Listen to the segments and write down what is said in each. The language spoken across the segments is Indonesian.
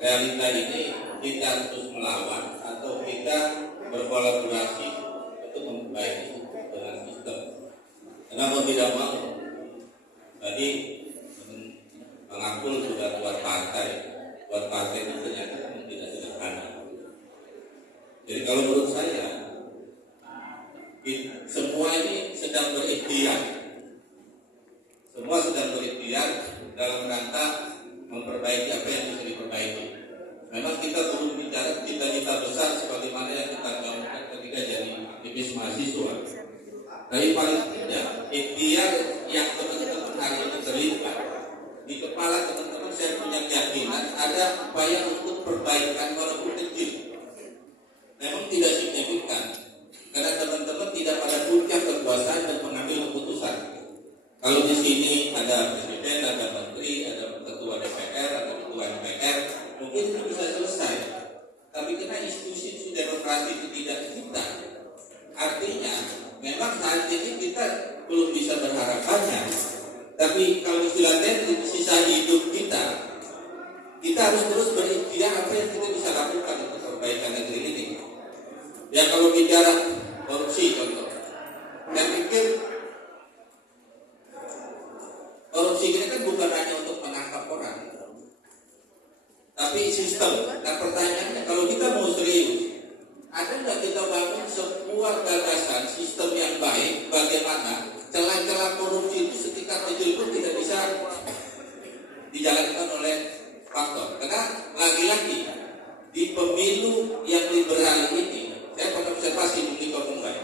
realita ini kita terus melawan atau kita berkolaborasi untuk memperbaiki dengan sistem. Karena mau tidak mau, tadi Bang Abdul sudah buat partai itu ternyata tidak sederhana. Jadi kalau menurut saya, semua ini sedang berikhtiar. Semua sedang berikhtiar dalam rangka memperbaiki apa yang bisa diperbaiki. Memang kita perlu bicara cita-cita besar sebagaimana yang kita gaungkan ketika jadi aktivis mahasiswa. Tapi paling tidak, ikhtiar yang teman-teman hari ini terlibat di kepala teman-teman, saya punya keyakinan ada upaya untuk perbaikan walaupun kecil. Memang tidak signifikan, karena teman-teman tidak pada puncak kekuasaan dan pengambil keputusan. Kalau di sini ada presiden, ada menteri, ada ketua DPR, ada ketua MPR, mungkin itu bisa selesai. Tapi karena institusi demokrasi itu tidak kita, artinya memang saat ini kita belum bisa berharap banyak. Tapi kalau istilah teknik sisa hidup kita harus terus berikhtiar apa yang kita bisa lakukan untuk perbaikan negeri ini. Ya kalau bicara korupsi contoh, saya pikir korupsi ini kan bukan hanya untuk menangkap orang, tapi sistem. Nah pertanyaannya, kalau kita mau serius, ada nggak kita bangun sebuah gagasan sistem yang baik, bagaimana celah-celah korupsi itu setingkat kecil pun tidak bisa dijalankan oleh faktor. Karena lagi-lagi di pemilu yang liberal ini, saya pernah observasi di Mumbai.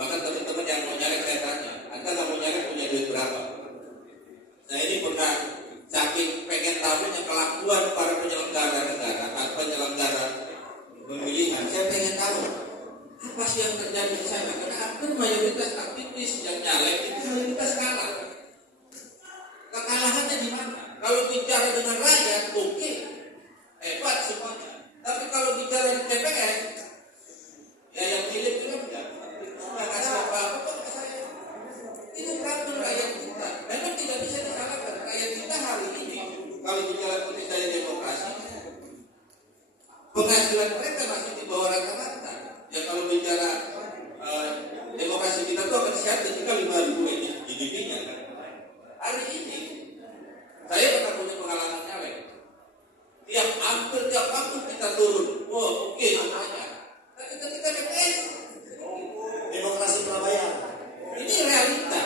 Bahkan teman-teman yang mau nyalek saya tanya, Anda nggak mau nyalek punya duit berapa? Saya ini pernah saking pengen tahunya kelakuan para penyelenggara negara atau penyelenggara pemilihan, saya pengen tahu apa sih yang terjadi di sana. Karena hampir mayoritas aktivis yang nyalek itu mayoritas kalah. Kekalahannya di mana? Kalau bicara dengan rakyat, oke, hebat semuanya. Tapi kalau bicara di TPS, ya yang pilih itu enggak. Cuma kasih apa-apa kok ke saya. Ini problem rakyat kita. Memang tidak bisa disalahkan. Rakyat kita hari ini, kalau bicara konteks demokrasi, penghasilan mereka masih di bawah rata-rata. Ya kalau bicara demokrasi kita itu akan sehat ketika 5.000 GDP-nya. Hari ini, saya pernah punya pengalaman nyalek. Hampir tiap waktu kita turun. Wow, oke, namanya. Tapi ketika DPS, demokrasi Prabayar. Ini realita.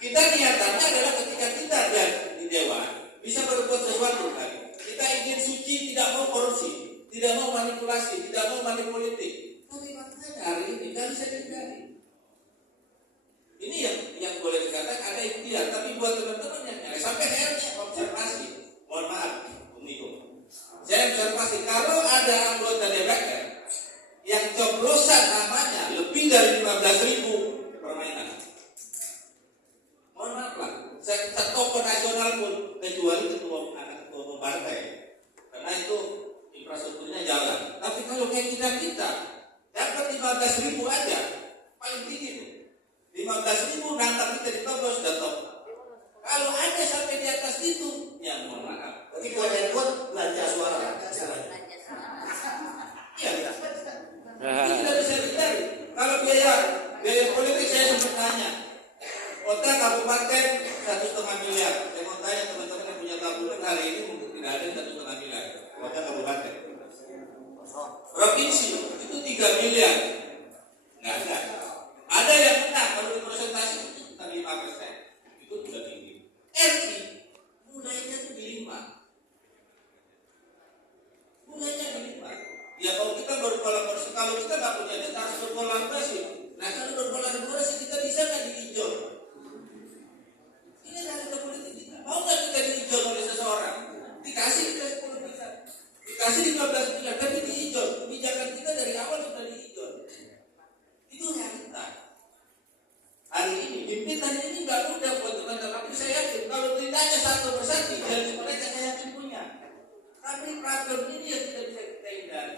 Kita niatannya adalah ketika kita di Dewan bisa berbuat sesuatu kan. Kita ingin suci, tidak mau korupsi, tidak mau manipulasi, tidak mau manipolitik. Tapi makanya hari ini nggak bisa terjadi. Ini yang boleh dikatakan ada ikhtiar. Tapi buat teman-teman yang nyari sampai akhirnya observasi. Mohon maaf, Umi. Saya observasi kalau ada anggota DPR yang coblosan namanya lebih dari 15.000 permainan. Mohon maaf lah, tokoh nasional pun kecuali ketua partai, karena itu infrastrukturnya jalan. Tapi kalau kayak kita dapat 15.000 aja, paling tinggi tuh 15.000 nangkap kita di toko sudah top. Kalau ada sampai di atas itu, ya mohon maaf. Berarti buat handphone belanja suara. Iya, tidak bisa dicari. Kalau biaya politik saya sempat nanya. Kota kabupaten 1,5 miliar. Saya mau tanya teman-teman yang punya tabungan hari ini mungkin tidak ada 1,5 miliar. Kota kabupaten. Provinsi itu 3 miliar. Nggak ada. Ada yang menang kalau di presentasi itu 5%. Itu sudah tinggi. RI mulainya itu di 5. Mulainya di 5. Ya kalau kita berkolaborasi, kalau kita nggak punya data harus berkolaborasi. Nah kalau berkolaborasi kita bisa nggak diinjol? Ini adalah politik kita. Mau nggak kita diinjol oleh seseorang? Dikasih kita 10 miliar, dikasih 15 miliar, tapi diinjol. Kebijakan kita dari awal sudah diinjol. Itu realita. Hari ini pimpinan ini nggak mudah buat teman-teman. Tapi saya yakin kalau ditanya satu persatu, dari mereka saya yakin punya. Tapi problem ini yang tidak bisa kita hindari.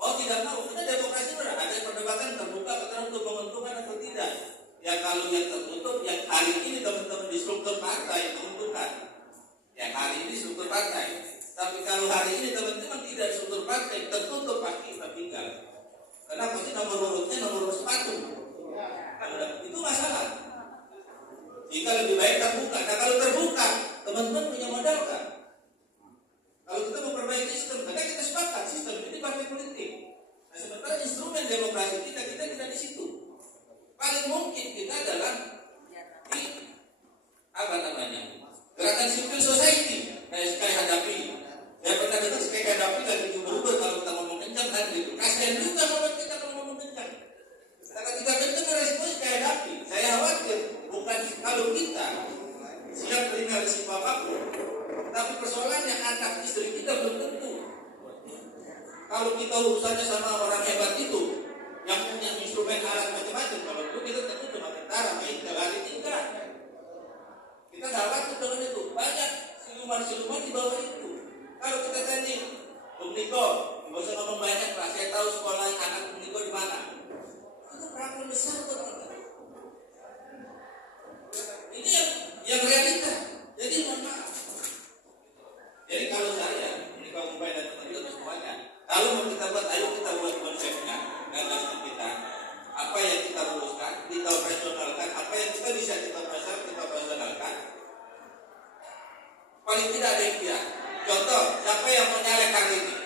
Mau tidak mau, kita demokrasi ada perdebatan terbuka untuk menguntungkan atau tidak. Ya kalau yang tertutup, yang hari ini teman-teman di struktur partai yang menguntungkan. partai. Tapi kalau hari ini teman-teman tidak di struktur partai, tertutup pasti tertinggal. Karena pasti nomor urutnya nomor urut sepatu. Kan itu masalah. Jika lebih baik terbuka. Nah kalau terbuka, teman-teman punya modal kan? Kalau kita memperbaiki sistem, karena kita sepakat sistem ini partai politik. Nah sementara instrumen demokrasi kita tidak di situ. Paling mungkin kita adalah di apa namanya gerakan civil society. Nah sekali hadapi, saya pernah dengar sekali hadapi lagi berubah kalau kita ngomong kencang kan gitu. Kasihan juga kalau kita kalau ngomong kencang. Nah ketika kencang resikonya sekali hadapi. Saya khawatir bukan kalau kita siap terima risiko apapun, tapi persoalannya anak istri kita belum tentu. Kalau kita urusannya sama orang hebat itu, yang punya instrumen alat macam-macam, kalau itu kita tentu cuma tentara, main lari tinggal. Kita nggak waktu dengan itu. Banyak siluman-siluman di bawah itu. Kalau kita tanya, Bung Niko, nggak usah ngomong banyak lah. Saya tahu sekolah anak Bung Niko di mana. Itu problem besar buat kita. Ini yang realita. Jadi mohon maaf. Jadi kalau saya, ini kaum muda dan teman-teman semuanya, kalau mau kita buat, ayo kita buat konsepnya, gagasan kita. Apa yang kita rumuskan, kita operasionalkan. Apa yang kita bisa kita operasionalkan. Paling tidak ada yang pihak. Contoh, siapa yang mau nyalek hari ini?